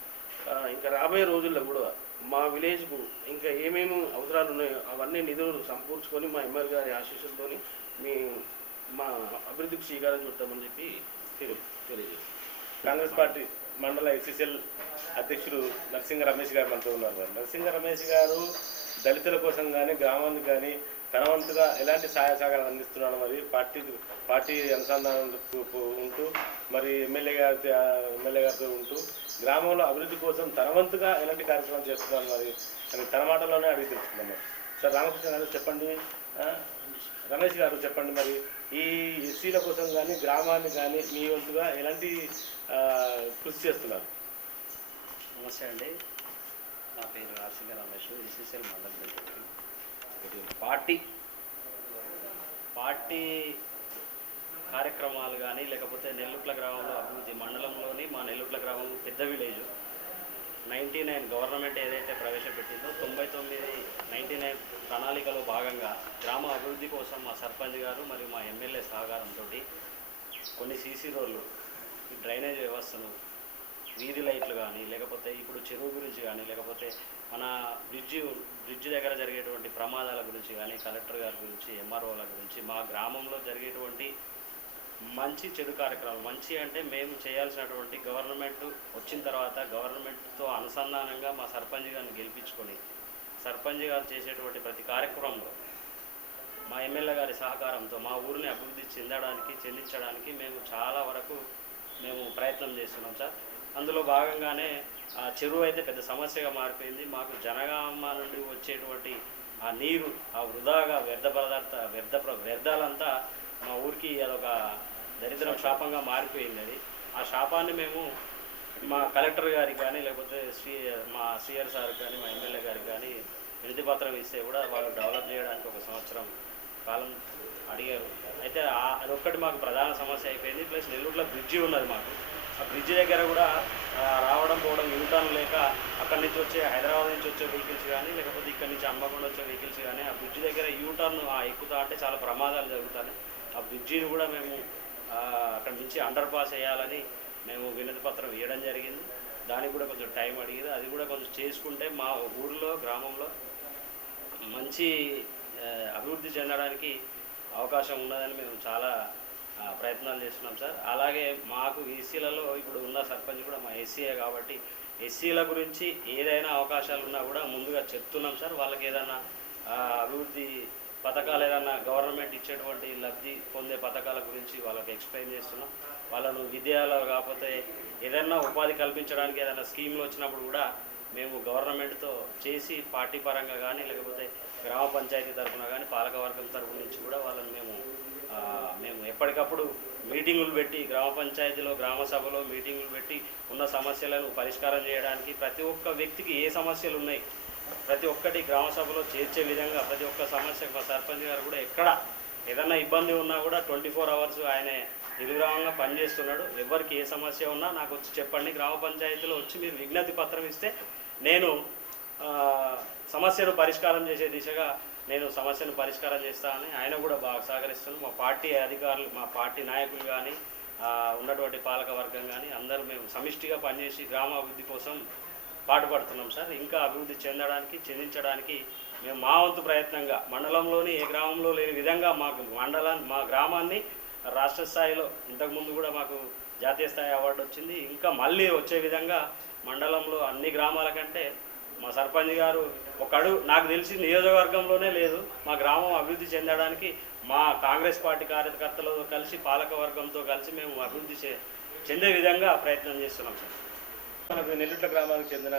ఇంకా రాబోయే రోజుల్లో కూడా మా విలేజ్కు ఇంకా ఏమేమి అవసరాలు ఉన్నాయో అవన్నీ నిధులు సమకూర్చుకొని మా ఎమ్మెల్యే గారి ఆశీస్సులతో మా అభివృద్ధికి శ్రీకారం చుడతామని చెప్పి తెలియజేస్తాం. కాంగ్రెస్ పార్టీ మండల ఎస్సీసీఎల్ అధ్యక్షుడు నరసింగ రమేష్ గారు మనతో ఉన్నారు. మరి నరసింగ రమేష్ గారు దళితుల కోసం కానీ గ్రామానికి కానీ తన వంతుగా ఎలాంటి సహాయ సహకారాలు అందిస్తున్నాడు? మరి పార్టీ అనుసంధానం ఉంటూ మరి ఎమ్మెల్యే గారితో ఉంటూ గ్రామంలో అభివృద్ధి కోసం తన వంతుగా ఎలాంటి కార్యక్రమాలు చేస్తున్నారు మరి అని తన మాటల్లోనే అడిగి తెలుసుకుందాం. మరి సార్ రామకృష్ణ గారు చెప్పండి, రమేష్ గారు చెప్పండి, మరి ఈ ఎస్సీల కోసం కానీ గ్రామాన్ని కానీ మీ వంతుగా ఎలాంటి కృషి చేస్తున్నారు? నమస్తే అండి, నా పేరు నరసింగ రమేష్, ఎస్సీసీఎల్ మండల సెక్రటరీ. పార్టీ కార్యక్రమాలు కానీ లేకపోతే నెల్లుట్ల గ్రామంలో అభివృద్ధి, మండలంలోని మా నెల్లుట్ల గ్రామం పెద్ద విలేజ్. 99 గవర్నమెంట్ ఏదైతే ప్రవేశపెట్టిందో 99 ప్రణాళికలో భాగంగా గ్రామ అభివృద్ధి కోసం మా సర్పంచ్ గారు మరియు మా ఎమ్మెల్యే సహకారంతో కొన్ని సీసీ రోడ్లు, డ్రైనేజ్ వ్యవస్థను, వీధి లైట్లు కానీ లేకపోతే ఇప్పుడు చెరువు గురించి కానీ లేకపోతే మన బ్రిడ్జి దగ్గర జరిగేటువంటి ప్రమాదాల గురించి కానీ కలెక్టర్ గారి గురించి, ఎంఆర్ఓల గురించి, మా గ్రామంలో జరిగేటువంటి మంచి చెడు కార్యక్రమాలు, మంచి అంటే మేము చేయాల్సినటువంటి గవర్నమెంట్ వచ్చిన తర్వాత గవర్నమెంట్తో అనుసంధానంగా మా సర్పంచ్ గారిని గెలిపించుకొని సర్పంచ్ గారు చేసేటువంటి ప్రతి కార్యక్రమంలో మా ఎమ్మెల్యే గారి సహకారంతో మా ఊరిని అభివృద్ధి చెందించడానికి మేము చాలా వరకు ప్రయత్నం చేస్తున్నాం సార్. అందులో భాగంగానే ఆ చెరువు అయితే పెద్ద సమస్యగా మారిపోయింది. మాకు జనగామ నుండి వచ్చేటువంటి ఆ నీరు, ఆ వృధాగా వ్యర్థాలంతా మా ఊరికి అదొక దరిద్రం శాపంగా మారిపోయింది. అది ఆ శాపాన్ని మేము మా కలెక్టర్ గారికి కానీ లేకపోతే మా సిఆర్ సార్కి కానీ మా ఎమ్మెల్యే గారికి కానీ వినతి పత్రం ఇస్తే కూడా వాళ్ళు డెవలప్ చేయడానికి 1 సంవత్సరం కాలం అడిగారు. అయితే అదొక్కటి మాకు ప్రధాన సమస్య అయిపోయింది. ప్లస్ నెల్లూరులో బ్రిడ్జి ఉన్నది మాకు. ఆ బ్రిడ్జి దగ్గర కూడా రావడం పోవడం యూటర్న్ లేక అక్కడి నుంచి వచ్చే హైదరాబాద్ నుంచి వచ్చే వెహికల్స్ కానీ లేకపోతే ఇక్కడి నుంచి హన్మకొండ వచ్చే వెహికల్స్ కానీ ఆ బ్రిడ్జి దగ్గర యూటర్న్ ఎక్కుతా అంటే చాలా ప్రమాదాలు జరుగుతాయి. ఆ బ్రిడ్జిని కూడా మేము అక్కడి నుంచి అండర్ పాస్ వేయాలని మేము వినతి పత్రం ఇవ్వడం జరిగింది. దానికి కూడా కొంచెం టైం అడిగింది. అది కూడా కొంచెం చేసుకుంటే మా ఊరిలో గ్రామంలో మంచి అభివృద్ధి చెందడానికి అవకాశం ఉన్నదని మేము చాలా ప్రయత్నాలు చేస్తున్నాం సార్. అలాగే మాకు ఎస్సీలలో ఇప్పుడు ఉన్న సర్పంచ్ కూడా మా ఎస్సీఏ కాబట్టి ఎస్సీల గురించి ఏదైనా అవకాశాలు ఉన్నా కూడా ముందుగా చెప్తున్నాం సార్. వాళ్ళకి ఏదైనా అభివృద్ధి పథకాలు ఏదైనా గవర్నమెంట్ ఇచ్చేటువంటి లబ్ధి పొందే పథకాల గురించి వాళ్ళకి ఎక్స్ప్లెయిన్ చేస్తున్నాం. వాళ్ళను విద్యలో కాకపోతే ఏదైనా ఉపాధి కల్పించడానికి ఏదైనా స్కీమ్లు వచ్చినప్పుడు కూడా మేము గవర్నమెంట్తో చేసి పార్టీ పరంగా కానీ లేకపోతే గ్రామ పంచాయతీ తరఫున కానీ పాలకవర్గం తరఫు నుంచి కూడా వాళ్ళని మేము ఎప్పటికప్పుడు మీటింగులు పెట్టి గ్రామ పంచాయతీలో గ్రామ సభలో మీటింగులు పెట్టి ఉన్న సమస్యలను పరిష్కారం చేయడానికి ప్రతి ఒక్క వ్యక్తికి ఏ సమస్యలు ఉన్నాయి ప్రతి ఒక్కటి గ్రామ సభలో చేర్చే విధంగా ప్రతి ఒక్క సమస్య మా సర్పంచ్ గారు కూడా ఎక్కడ ఏదైనా ఇబ్బంది ఉన్నా కూడా 24 అవర్స్ ఆయన నిర్విరామంగా పనిచేస్తున్నాడు. ఎవరికి ఏ సమస్య ఉన్నా నాకు వచ్చి చెప్పండి, గ్రామ పంచాయతీలో వచ్చి మీరు విజ్ఞప్తి పత్రం ఇస్తే నేను సమస్యను పరిష్కారం చేసే దిశగా నేను సమస్యను పరిష్కారం చేస్తానని ఆయన కూడా బాగా సహకరిస్తున్నాను. మా పార్టీ అధికారులు, మా పార్టీ నాయకులు కానీ ఉన్నటువంటి పాలక వర్గం కానీ అందరూ మేము సమిష్టిగా పనిచేసి గ్రామ అభివృద్ధి కోసం పాటుపడుతున్నాం సార్. ఇంకా అభివృద్ధి చెందించడానికి మేము మా వంతు ప్రయత్నంగా మండలంలోని ఏ గ్రామంలో లేని విధంగా మా గ్రామాన్ని రాష్ట్ర స్థాయిలో ఇంతకుముందు కూడా మాకు జాతీయ స్థాయి అవార్డు వచ్చింది. ఇంకా మళ్ళీ వచ్చే విధంగా మండలంలో అన్ని గ్రామాల కంటే మా సర్పంచ్ గారు నాకు తెలిసి నియోజకవర్గంలోనే లేదు. మా గ్రామం అభివృద్ధి చెందడానికి మా కాంగ్రెస్ పార్టీ కార్యకర్తలతో కలిసి పాలక వర్గంతో కలిసి మేము అభివృద్ధి చెందే విధంగా ప్రయత్నం చేస్తున్నాం సార్. మనకు నెల్లుట్ల గ్రామానికి చెందిన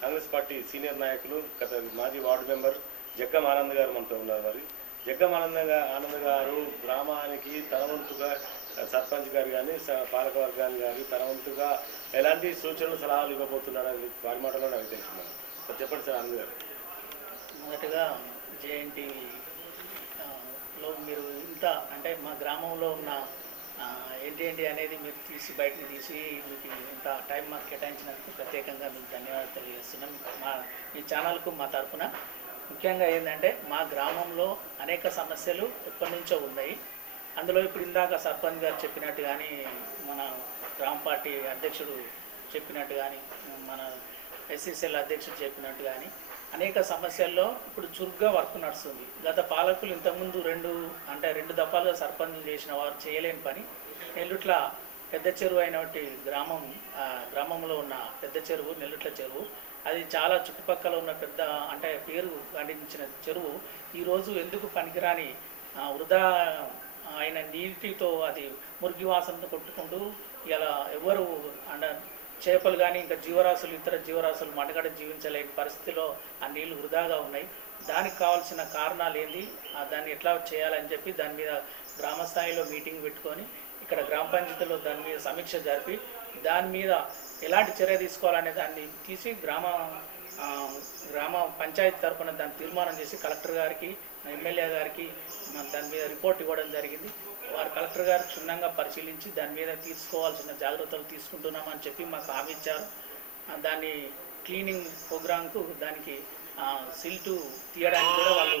కాంగ్రెస్ పార్టీ సీనియర్ నాయకులు గత మాజీ వార్డు మెంబర్ జగ్గం ఆనంద్ గారు మనతో ఉన్నారు. మరి జగ్గం ఆనంద్ గారు గ్రామానికి తన వంతుగా సర్పంచ్ గారు కానీ పాలక వర్గాన్ని కానీ తన వంతుగా ఎలాంటి సూచనలు సలహాలు ఇవ్వబోతున్నారని వారి మాటలో నాకు తెలుసుకున్నాను. చెప్పండి సార్ ఆనంద్ గారు. మొదటగా జేఎన్టీలో మీరు ఇంత అంటే మా గ్రామంలో ఉన్న ఏంటి అనేది మీరు బయటకు తీసి మీకు ఇంత టైం మాకు కేటాయించినందుకు ప్రత్యేకంగా మీకు ధన్యవాదాలు తెలియజేస్తున్నాం. మీ ఛానల్కు మా తరఫున ముఖ్యంగా ఏంటంటే మా గ్రామంలో అనేక సమస్యలు ఎప్పటి నుంచో ఉన్నాయి. అందులో ఇప్పుడు ఇందాక సర్పంచ్ గారు చెప్పినట్టు కానీ మన గ్రామ పార్టీ అధ్యక్షుడు చెప్పినట్టు కానీ మన ఎస్సీసీఎల్ అధ్యక్షుడు చెప్పినట్టు కానీ అనేక సమస్యల్లో ఇప్పుడు చురుగ్గా వర్క్ నడుస్తుంది. గత పాలకులు ఇంతకుముందు రెండు దఫాలుగా సర్పంచులు చేసిన వారు చేయలేని పని నెల్లుట్ల పెద్ద చెరువు అయినటువంటి గ్రామంలో ఉన్న పెద్ద చెరువు నెల్లుట్ల చెరువు, అది చాలా చుట్టుపక్కల ఉన్న పెద్ద అంటే పేరు గడించిన చెరువు ఈరోజు ఎందుకు పనికిరాని వృధా అయిన నీటితో అది మురికి వాసనతో కొట్టుకుంటూ ఇలా ఎవరు చేపలు కానీ ఇంకా ఇతర జీవరాశులు మనుగడ జీవించలేని పరిస్థితిలో ఆ నీళ్లు వృధాగా ఉన్నాయి. దానికి కావాల్సిన కారణాలు ఏంది, దాన్ని ఎట్లా చేయాలని చెప్పి దాని మీద గ్రామ స్థాయిలో మీటింగ్ పెట్టుకొని ఇక్కడ గ్రామ పంచాయతీలో దాని మీద సమీక్ష జరిపి దాని మీద ఎలాంటి చర్య తీసుకోవాలనే దాన్ని తీసి గ్రామ పంచాయతీ తరఫున దాన్ని తీర్మానం చేసి కలెక్టర్ గారికి ఎమ్మెల్యే గారికి దాని మీద రిపోర్ట్ ఇవ్వడం జరిగింది. వారు కలెక్టర్ గారు క్షుణ్ణంగా పరిశీలించి దాని మీద తీసుకోవాల్సిన జాగ్రత్తలు తీసుకుంటున్నామని చెప్పి మాకు హామీ ఇచ్చారు. దాన్ని క్లీనింగ్ ప్రోగ్రాంకు దానికి సిల్టు తీయడానికి కూడా వాళ్ళు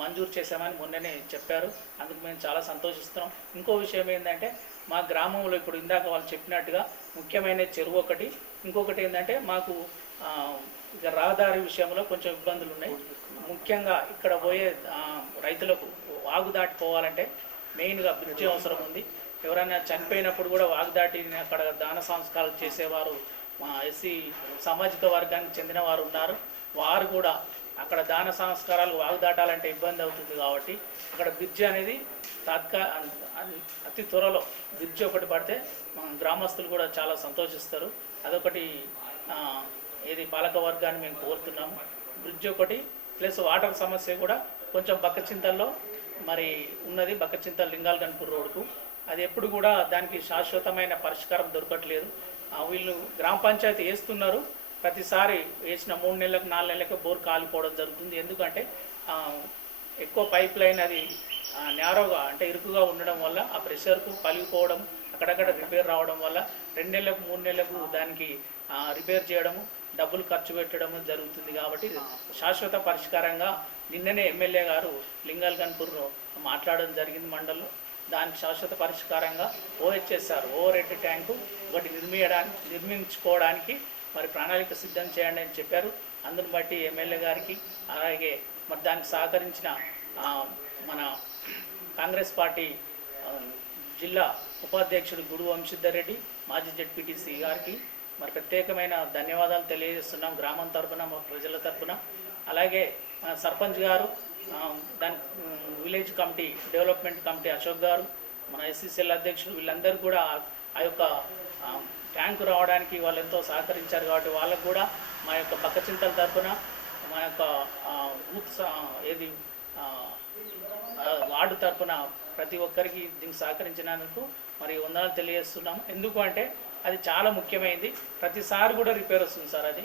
మంజూరు చేశామని మొన్ననే చెప్పారు. అందుకు మేము చాలా సంతోషిస్తున్నాం. ఇంకో విషయం ఏంటంటే మా గ్రామంలో ఇప్పుడు ఇందాక వాళ్ళు చెప్పినట్టుగా ముఖ్యమైన చెరువు ఒకటి, ఇంకొకటి ఏంటంటే మాకు ఇక రహదారి విషయంలో కొంచెం ఇబ్బందులు ఉన్నాయి. ముఖ్యంగా ఇక్కడ పోయే రైతులకు వాగు దాటిపోవాలంటే మెయిన్గా బ్రిడ్జి అవసరం ఉంది. ఎవరైనా చనిపోయినప్పుడు కూడా వాగు దాటి అక్కడ దాన సంస్కారాలు చేసేవారు మా ఎస్సీ సామాజిక వర్గానికి చెందిన వారు ఉన్నారు. వారు కూడా అక్కడ దాన సంస్కారాలు వాగు దాటాలంటే ఇబ్బంది అవుతుంది కాబట్టి అక్కడ బ్రిడ్జి అనేది అతి త్వరలో బ్రిడ్జి ఒకటి పడితే గ్రామస్తులు కూడా చాలా సంతోషిస్తారు. అదొకటి ఏది పాలక వర్గాన్ని మేము కోరుతున్నాము. బ్రిడ్జి ఒకటి ప్లస్ వాటర్ సమస్య కూడా కొంచెం బక్కచింతల్లో మరి ఉన్నది. బక్కచింతల్ లింగాలగన్పూర్ రోడ్కు అది ఎప్పుడు కూడా దానికి శాశ్వతమైన పరిష్కారం దొరకట్లేదు. వీళ్ళు గ్రామ పంచాయతీ వేస్తున్నారు, ప్రతిసారి వేసిన 3 నెలలకు 4 నెలలకు బోర్ కాలిపోవడం జరుగుతుంది. ఎందుకంటే ఎక్కువ పైప్ లైన్ అది నేరోగా అంటే ఇరుకుగా ఉండడం వల్ల ఆ ప్రెషర్కు పలిగిపోవడం, అక్కడక్కడ రిపేర్ రావడం వల్ల 2 నెలలకు 3 నెలలకు దానికి రిపేర్ చేయడము, డబ్బులు ఖర్చు పెట్టడము జరుగుతుంది. కాబట్టి శాశ్వత పరిష్కారంగా నిన్ననే ఎమ్మెల్యే గారు లింగాలగన్పూర్లో మాట్లాడడం జరిగింది మండలంలో. దానికి శాశ్వత పరిష్కారంగా OHSR ఓవర్ హెడ్ ట్యాంకు ఒకటి నిర్మించుకోవడానికి మరి ప్రణాళిక సిద్ధం చేయండి అని చెప్పారు. అందుని బట్టి ఎమ్మెల్యే గారికి అలాగే మరి దానికి సహకరించిన మన కాంగ్రెస్ పార్టీ జిల్లా ఉపాధ్యక్షుడు గుడు వంశీధర్ రెడ్డి, మాజీ జెడ్పీటీసీ గారికి మరి ప్రత్యేకమైన ధన్యవాదాలు తెలియజేస్తున్నాం గ్రామం తరఫున, మా ప్రజల తరఫున. అలాగే సర్పంచ్ గారు, దాని village committee development committee Ashok garu, మన SCCL అధ్యక్షుడు, వీళ్ళందరూ కూడా ఆ యొక్క ట్యాంకు రావడానికి వాళ్ళు ఎంతో సహకరించారు. కాబట్టి వాళ్ళకు కూడా మా యొక్క బక్కచింతల తరఫున, మా యొక్క బూత్ వార్డు తరఫున ప్రతి ఒక్కరికి దీనికి సహకరించినందుకు మరి వందనాలు తెలియజేస్తున్నాము. ఎందుకు అంటే అది చాలా ముఖ్యమైనది. ప్రతిసారి కూడా రిపేర్ వస్తుంది సార్. అది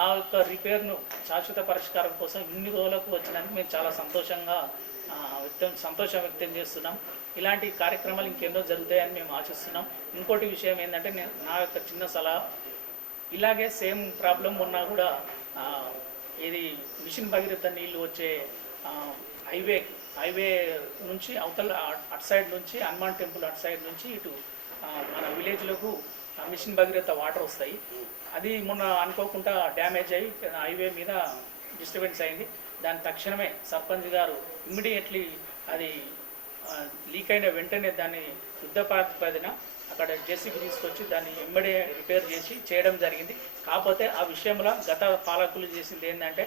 ఆ యొక్క రిపేర్ను శాశ్వత పరిష్కారం కోసం ఇన్ని రోజులకు వచ్చినందుకు మేము చాలా సంతోషం వ్యక్తం చేస్తున్నాం. ఇలాంటి కార్యక్రమాలు ఇంకెన్నో జరుగుతాయని మేము ఆశిస్తున్నాం. ఇంకోటి విషయం ఏంటంటే నా యొక్క చిన్న సలహా, ఇలాగే సేమ్ ప్రాబ్లం ఉన్నా కూడా ఇది మిషన్ భగీరథ నీళ్ళు వచ్చే హైవే నుంచి అవతల అటు సైడ్ నుంచి హనుమాన్ టెంపుల్ అటు సైడ్ నుంచి ఇటు మన విలేజ్లకు మిషన్ భగీరథ వాటర్ వస్తాయి. అది మొన్న అనుకోకుండా డ్యామేజ్ అయ్యి హైవే మీద డిస్టర్బెన్స్ అయింది. దాని తక్షణమే సర్పంచ్ గారు ఇమ్మీడియట్లీ అది లీక్ అయిన వెంటనే దాన్ని యుద్ధ ప్రాతిపదిన అక్కడ JCB తీసుకొచ్చి దాన్ని ఎమ్మడే రిపేర్ చేసి చేయడం జరిగింది. కాకపోతే ఆ విషయంలో గత పాలకులు చేసింది ఏంటంటే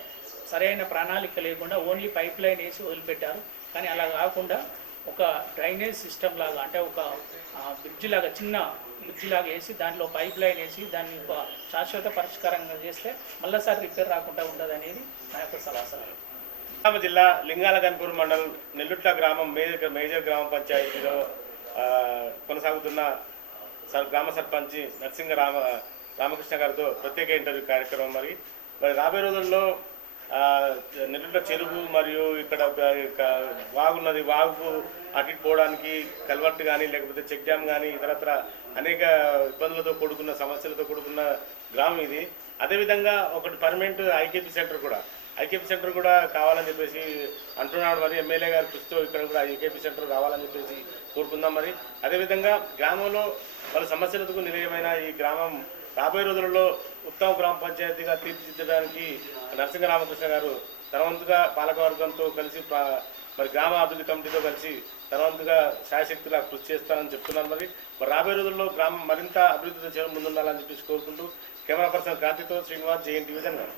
సరైన ప్రణాళిక లేకుండా ఓన్లీ పైప్ లైన్ వేసి వదిలిపెట్టారు. కానీ అలా కాకుండా ఒక డ్రైనేజ్ సిస్టమ్ లాగా అంటే ఒక బ్రిడ్జ్ లాగా చిన్న బ్రిడ్జ్ లాగా వేసి దాంట్లో పైప్ లైన్ వేసి దాన్ని ఒక శాశ్వత పరిష్కారంగా చేస్తే మళ్ళీసారి రిపేర్ రాకుండా ఉండదు అనేది నా యొక్క సలహా. నిజామాబాద్ జిల్లా లింగాలగన్పూర్ మండలం నెల్లుట్ల గ్రామం మేజర్ గ్రామ పంచాయతీలో కొనసాగుతున్న గ్రామ సర్పంచ్ నరసింగ రామకృష్ణ గారితో ప్రత్యేక ఇంటర్వ్యూ కార్యక్రమం. మరి రాబోయే రోజుల్లో నెల్లుట్ల చెరువు మరియు ఇక్కడ వాగున్నది, వాగు అటు పోవడానికి కల్వర్ట్ కానీ లేకపోతే చెక్ డ్యామ్ కానీ ఇతరత్ర అనేక ఇబ్బందులతో కూడుకున్న సమస్యలతో కూడుకున్న గ్రామం ఇది. అదేవిధంగా ఒకటి పర్మనెంట్ ఐకేపీ సెంటర్ కూడా కావాలని చెప్పేసి అంటున్నాడు. మరి ఎమ్మెల్యే గారి కృషితో ఇక్కడ కూడా ఐకేపీ సెంటర్ కావాలని చెప్పేసి కోరుకుందాం. మరి అదేవిధంగా గ్రామంలో వాళ్ళ సమస్యలకు నిలయమైన ఈ గ్రామం రాబోయే రోజులలో ఉత్తమ గ్రామ పంచాయతీగా తీర్చిదిద్దడానికి నరసింగ రామకృష్ణ గారు తనవంతుగా పాలకవర్గంతో కలిసి మరి గ్రామ అభివృద్ధి కమిటీతో కలిసి తనవంతుగా శాయశక్తిలా కృషి చేస్తానని చెప్తున్నారు. మరి రాబోయే రోజుల్లో గ్రామం మరింత అభివృద్ధి చేయడం ముందుండాలని చెప్పేసి కోరుకుంటూ కెమెరా పర్సన్ క్రాంతితో శ్రీనివాస్, జేఎన్టీవీ జనగాం.